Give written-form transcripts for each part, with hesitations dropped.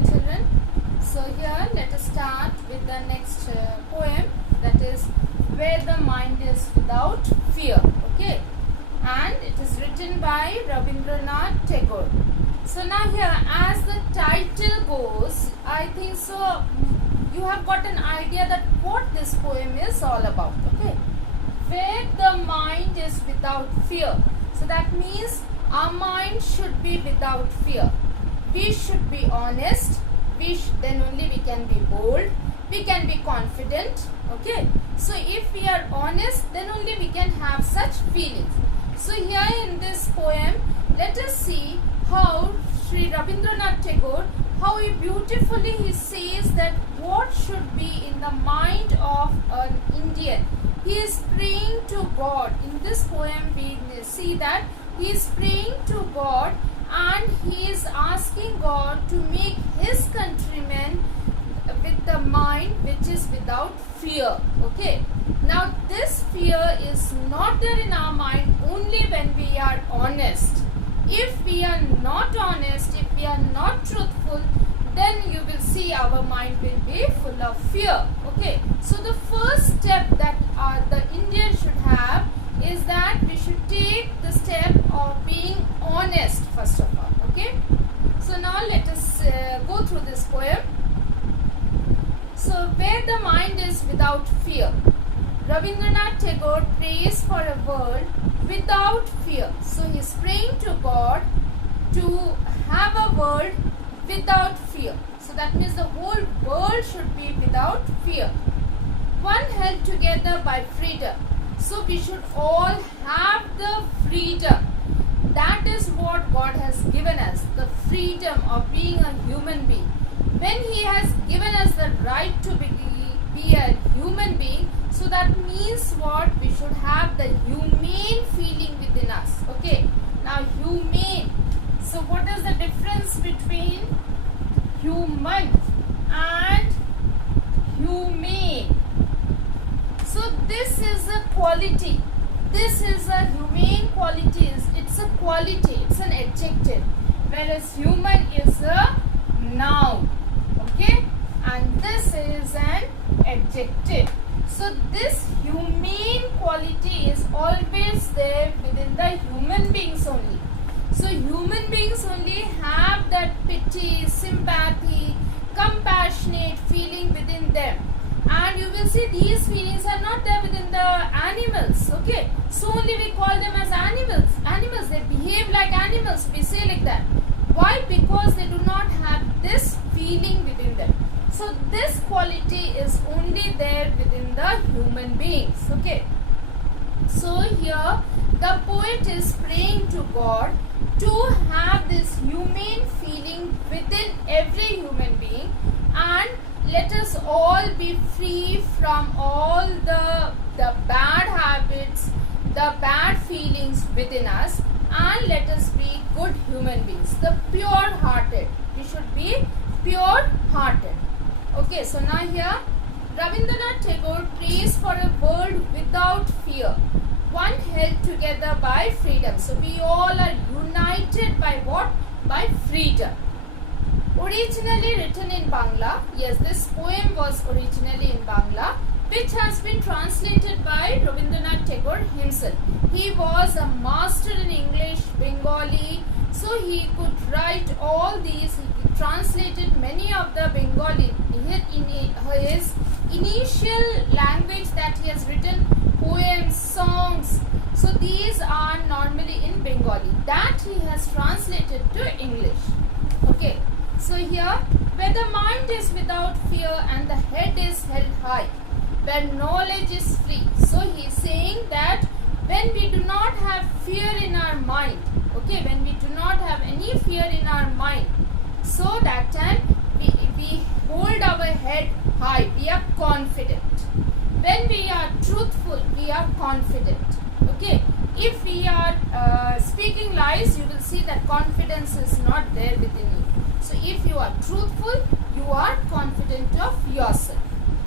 dear children. So here let us start with the next poem, that is Where the Mind is Without Fear. Okay, and it is written by Rabindranath Tagore. So now here, as the title goes, I think so you have got an idea that what this poem is all about. Okay, where the mind is without fear. So that means our mind should be without fear. We should be honest. Then only we can be bold. We can be confident. Okay. So if we are honest, then only we can have such feelings. So here in this poem, let us see how Sri Rabindranath Tagore, how he beautifully he says that what should be in the mind of an Indian. He is praying to God. In this poem, we see that he is praying to God and he is asking God to make his countrymen with the mind which is without fear. Okay. Now this fear is not there in our mind only when we are honest. If we are not honest, if we are not truthful, then you will see our mind will be full of fear. Okay. So the first step that the Indian should have is that we should take the step of being honest first of all. Okay. So now let us go through this poem. So where the mind is without fear. Rabindranath Tagore prays for a world without fear. So he is praying to God to have a world without fear. So that means the whole world should be without fear. One held together by freedom. So we should all have the freedom. That is what God has given us, the freedom of being a human being. When he has given us the right to be a human being, so that means what? We should have the humane feeling within us. Okay. Now humane. So what is the difference between human and humane? So this is a quality. This is a humane quality. It's a quality. It's an adjective. Whereas human is a noun. Okay. And this is an adjective. So this humane quality is always there within the human beings only. So human beings only have that pity, sympathy, compassionate feeling within them. And you will see these feelings are not there within the animals. Okay. So only we call them as animals. Animals, they behave like animals. We say like that. Why? Because they do not have this feeling within them. So this quality is only there within the human beings. Okay. So here the poet is praying to God to have this humane feeling within every human being, and let us all be free from all the bad habits, the bad feelings within us, and let us be good human beings, the pure hearted. We should be pure hearted. Okay, so now here Rabindranath Tagore prays for a world without fear, one held together by freedom. So we all are united by what? By freedom. Originally written in Bangla, yes, this poem was originally in Bangla, which has been translated by Rabindranath Tagore himself. He was a master in English, Bengali, so he could write all these. He translated many of the Bengali in his initial language that he has written poems, songs. So these are normally in Bengali. That he has translated to English. Okay. So here, where the mind is without fear and the head is held high, where knowledge is free. So he is saying that when we do not have fear in our mind, okay, when we do not have any fear in our mind, so that time we hold our head high, we are confident. When we are truthful, we are confident. Okay, if we are speaking lies, you will see that confidence is not there within you. So if you are truthful, you are confident of yourself.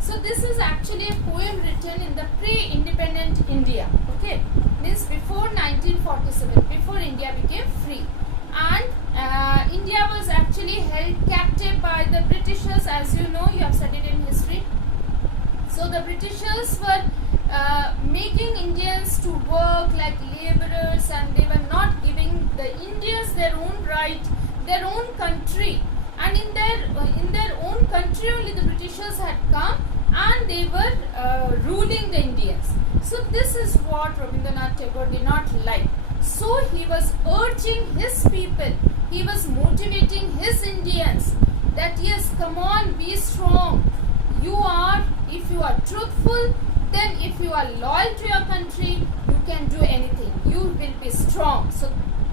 So this is actually a poem written in the pre-independent India. Okay, means before 1947, before India became free, and India was actually held captive by Britishers, as you know, you have studied in history. So the Britishers were making Indians to work like laborers, and they were not giving the Indians their own right, their own country. And in their own country only the Britishers had come, and they were ruling the Indians. So this is what Rabindranath Tagore did not like. So he was urging his people, he was motivating his Indians that yes, come on, be strong. If you are truthful, then if you are loyal to your country, you can do anything. You will be strong. So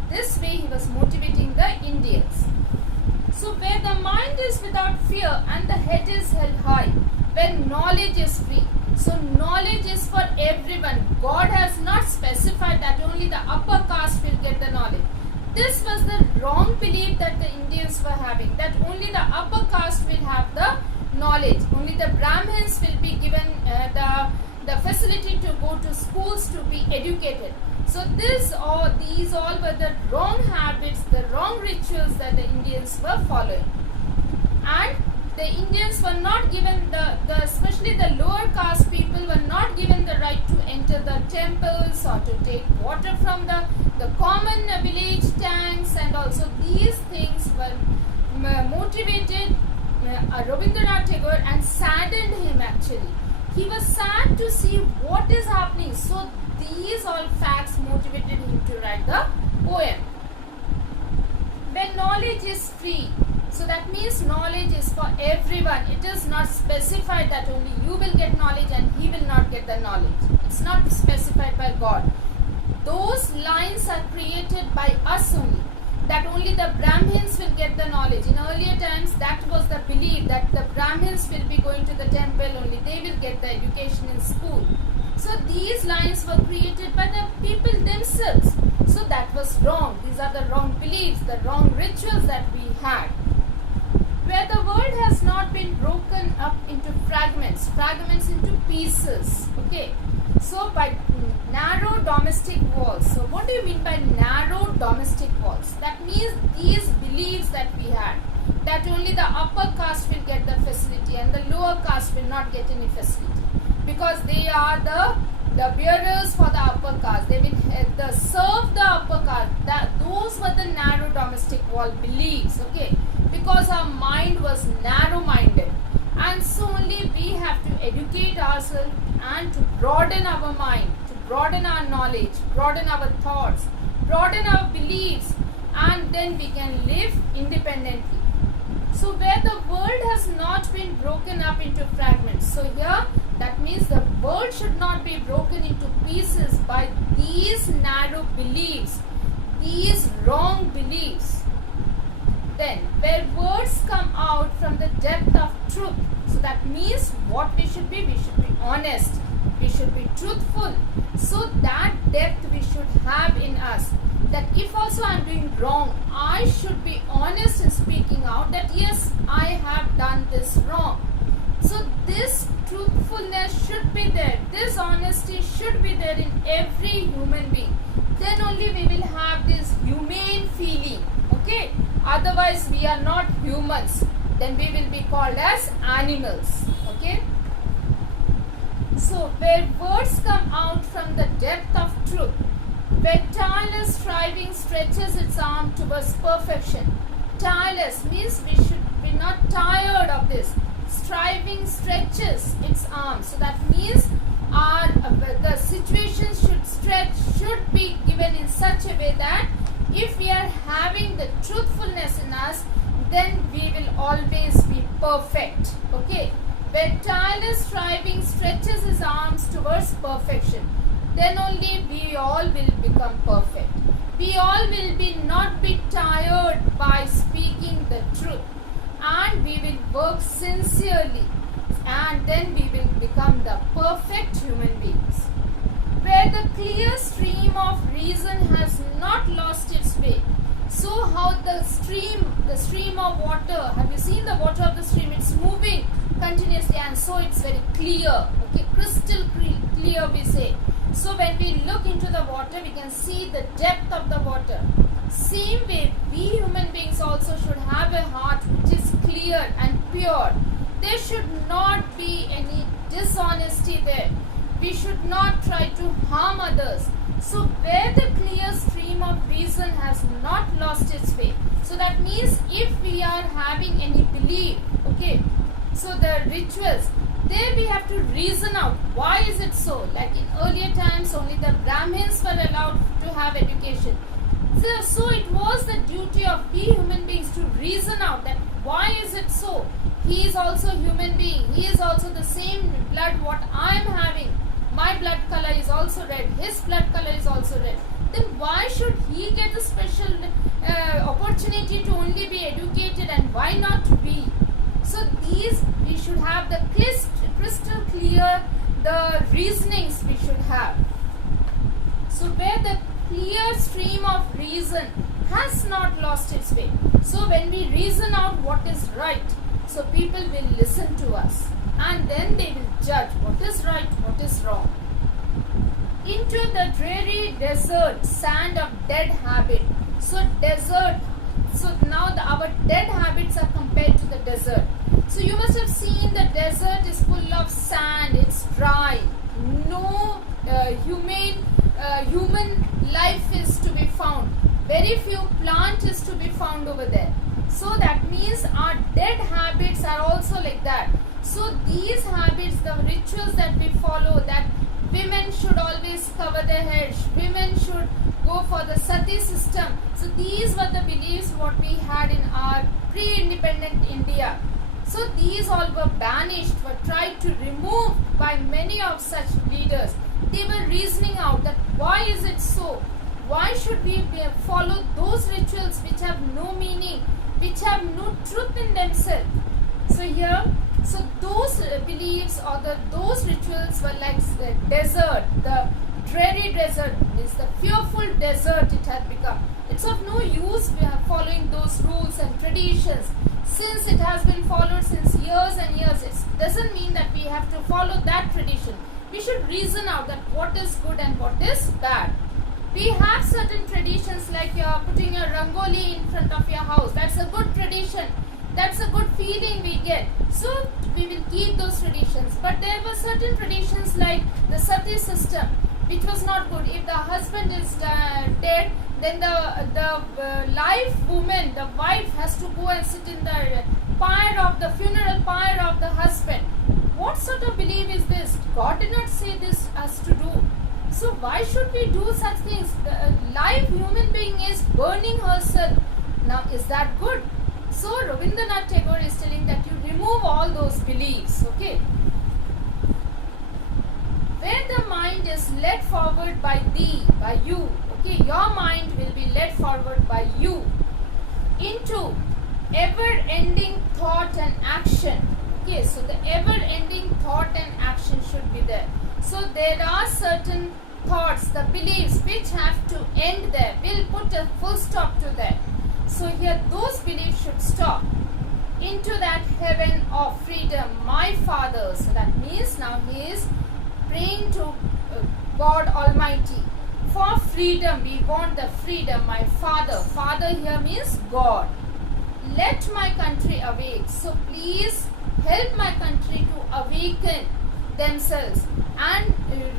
this way he was motivating the Indians. So where the mind is without fear and the head is held high, where knowledge is free. So knowledge is for everyone. God has not specified that only the upper caste will get the knowledge. This was the wrong belief that the Indians were having, that only the upper caste will have the knowledge. Only the Brahmins will be given the facility to go to schools to be educated. So these all were the wrong habits, the wrong rituals that the Indians were following. And the Indians were not given especially the lower caste people were not given the right to enter the temples or to take water from the common village tanks, and also these things were motivated Rabindranath Tagore and saddened him actually. He was sad to see what is happening. So these all facts motivated him to write the poem. When knowledge is free, so that means knowledge is for everyone. It is not specified that only you will get knowledge and he will not get the knowledge. It's not specified by God. Those lines are created by us only, that only the Brahmins will get the knowledge. In earlier times, that was the belief that the Brahmins will be going to the temple, only they will get the education in school. So these lines were created by the people themselves. So that was wrong. These are the wrong beliefs, the wrong rituals that we had. Where the world has not been broken up into fragments into pieces. Okay. So by narrow domestic walls. So what do you mean by narrow domestic walls? That means these beliefs that we had, that only the upper caste will get the facility and the lower caste will not get any facility, because they are the bearers for the upper caste. They will serve the upper caste. Those were the narrow domestic wall beliefs. Okay, because our mind was narrow-minded, and so only we have to educate ourselves and to broaden our mind, to broaden our knowledge, broaden our thoughts, broaden our beliefs, and then we can live independently. So where the world has not been broken up into fragments. So here that means the world should not be broken into pieces by these narrow beliefs, these wrong beliefs. Then where words come out from the depth of truth. So that means what we should be honest, we should be truthful. So that depth we should have in us, that if also I am doing wrong, I should be honest in speaking out that yes, I have done this wrong. So this truthfulness should be there, this honesty should be there in every human being. Then only we will have this humane feeling. Okay, otherwise we are not humans, then we will be called as animals. Okay, so where words come out from the depth of truth, where tireless striving stretches its arm towards perfection. Tireless means we should be not tired of this. Striving stretches its arm. So that means the situation should be given in such a way that if we are having the truthfulness in us, then we will always be perfect. Okay, where tireless striving stretches his arms towards perfection, then only we all will become perfect. We all will not be tired by speaking the truth, and we will work sincerely, and then we will become the perfect human beings. Where the clear stream of reason has not lost its way. So how the stream of water, have you seen the water of the stream? It's moving continuously, and so it's very clear. Okay, crystal clear we say. So when we look into the water, we can see the depth of the water. Same way, we human beings also should have a heart which is clear and pure. There should not be any dishonesty there. We should not try to harm others. So where the clear stream of reason has not lost its way. So that means if we are having any belief, okay, so the rituals, there we have to reason out why is it so. Like in earlier times only the Brahmins were allowed to have education. So it was the duty of we human beings to reason out that why is it so. He is also a human being. He is also the same blood what I am having. My blood color is also red. His blood color is also red. Then why should he get a special opportunity to only be educated and why not we? So these we should have the crystal clear the reasonings we should have. So where the clear stream of reason has not lost its way. So when we reason out what is right, so people will listen to us and then they will judge what is right, what is wrong. Into the dreary desert sand of dead habit. So desert, so now our dead habits are compared to the desert. So you must have seen the desert is full of sand, it's dry, no human life is to be found. Very few plant is to be found over there. So that means our dead habits are also like that. So these habits, the rituals that we follow, that women should always cover their heads, women should go for the sati system. So these were the beliefs what we had in our pre-independent India. So these all were banished, were tried to remove by many of such leaders. They were reasoning out that why is it so? Why should we follow those rituals which have no meaning, which have no truth in themselves? So here, so those beliefs or those rituals were like the desert, the dreary desert, means the fearful desert it had become. It's of no use we are following those rules and traditions. Since it has been followed since years and years, it doesn't mean that we have to follow that tradition. We should reason out that what is good and what is bad. We have certain traditions like you're putting your rangoli in front of your house. That's a good tradition. That's a good feeling we get. So we will keep those traditions. But there were certain traditions like the sati system, which was not good. If the husband is dead, then the live woman, the wife, has to go and sit in the pyre of the funeral pyre of the husband. What sort of belief is this? God did not say this as to do. So why should we do such things? The live human being is burning herself. Now is that good? So Rabindranath Tagore is telling that you remove all those beliefs. Okay. Where the mind is led forward by thee, by you. Okay, your mind will be led forward by you into ever-ending thought and action. Okay, so the ever-ending thought and action should be there. So there are certain thoughts, the beliefs which have to end there. We'll put a full stop to that. So here those beliefs should stop. Into that heaven of freedom, my Father. So that means now he is praying to God Almighty. For freedom, we want the freedom, my Father. Father here means God. Let my country awake. So please help my country to awaken themselves and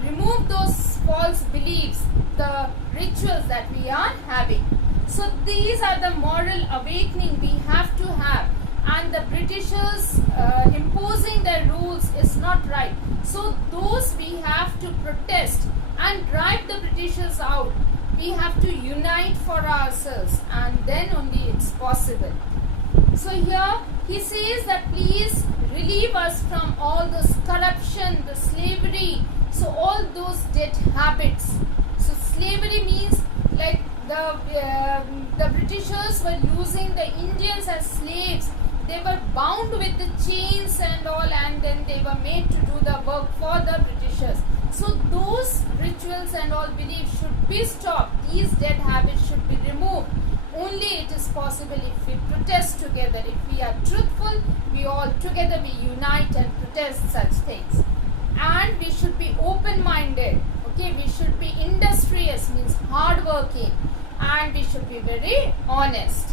remove those false beliefs, the rituals that we are having. So these are the moral awakening we have to have, and the Britishers imposing their rules is not right. So those we have to protest and drive the Britishers out. We have to unite for ourselves, and then only it's possible. So here he says that please relieve us from all this corruption, the slavery, so all those dead habits. So slavery means like the Britishers were using the Indians as slaves. They were bound with the chains and all, and then they were made to do the work for the Britishers. So those rituals and all beliefs should be stopped. These dead habits should be removed. Only it is possible if we protest together. If we are truthful, we all together we unite and protest such things. And we should be open-minded. Okay, we should be industrious, means hard-working, and we should be very honest.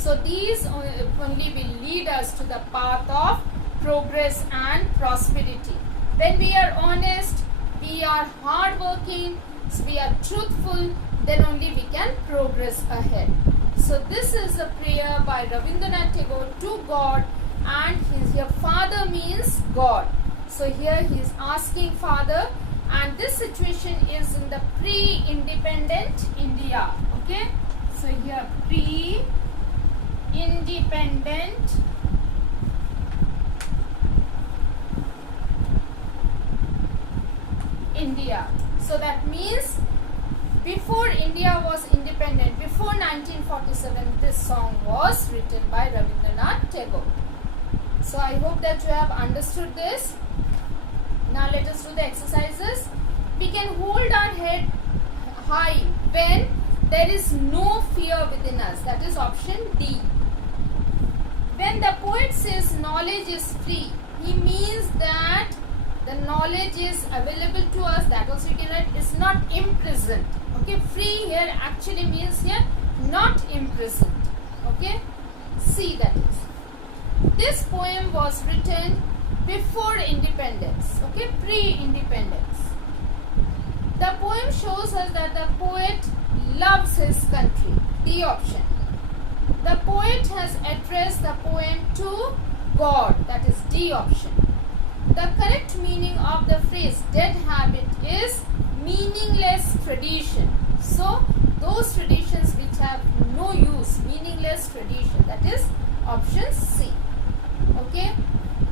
So these only will lead us to the path of progress and prosperity. When we are honest, we are hardworking, we are truthful, then only we can progress ahead. So this is a prayer by Rabindranath Tagore to God, and your father means God. So here he is asking Father, and this situation is in the pre-independent India. Okay, so here pre-independent India. So that means before India was independent, before 1947, this song was written by Rabindranath Tagore. So I hope that you have understood this. Now let us do the exercises. We can hold our head high when there is no fear within us. That is option D. When the poet says knowledge is free, he means that the knowledge is available to us. That also you can write is not imprisoned. Okay, free here actually means here not imprisoned. Okay, C that is. This poem was written before independence. Okay, pre-independence. The poem shows us that the poet loves his country. D option. The poet has addressed the poem to God. That is D option. The correct meaning of the phrase dead habit is meaningless tradition. So those traditions which have no use, meaningless tradition. That is option C. Okay.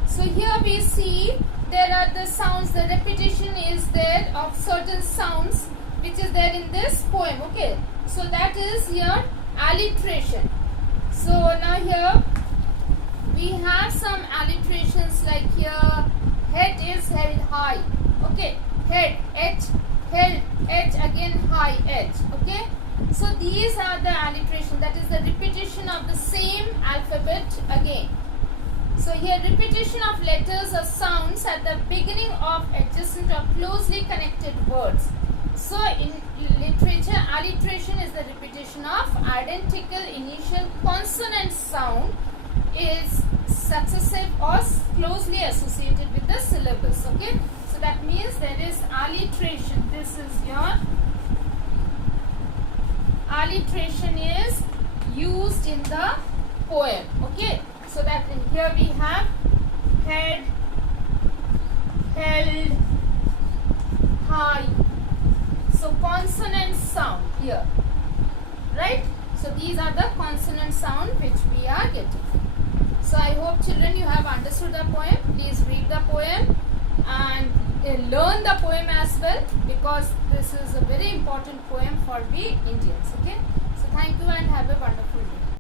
So here we see there are the sounds, the repetition is there of certain sounds which is there in this poem. Okay. So that is here alliteration. So now here we have some alliterations like here head is held high. Okay. Head, H, held, H again high, H. Okay. So these are the alliteration, that is the repetition of the same alphabet again. So here repetition of letters or sounds at the beginning of adjacent or closely connected words. So in literature, alliteration is the repetition of identical initial consonant sound is successive or closely associated with the syllables. Okay, so that means there is alliteration. This is your alliteration is used in the poem. Okay, so that here we have head, held, high. So consonant sound here, right? So these are the consonant sound which we are getting. So I hope children you have understood the poem. Please read the poem and learn the poem as well, because this is a very important poem for we Indians. Okay. So thank you and have a wonderful day.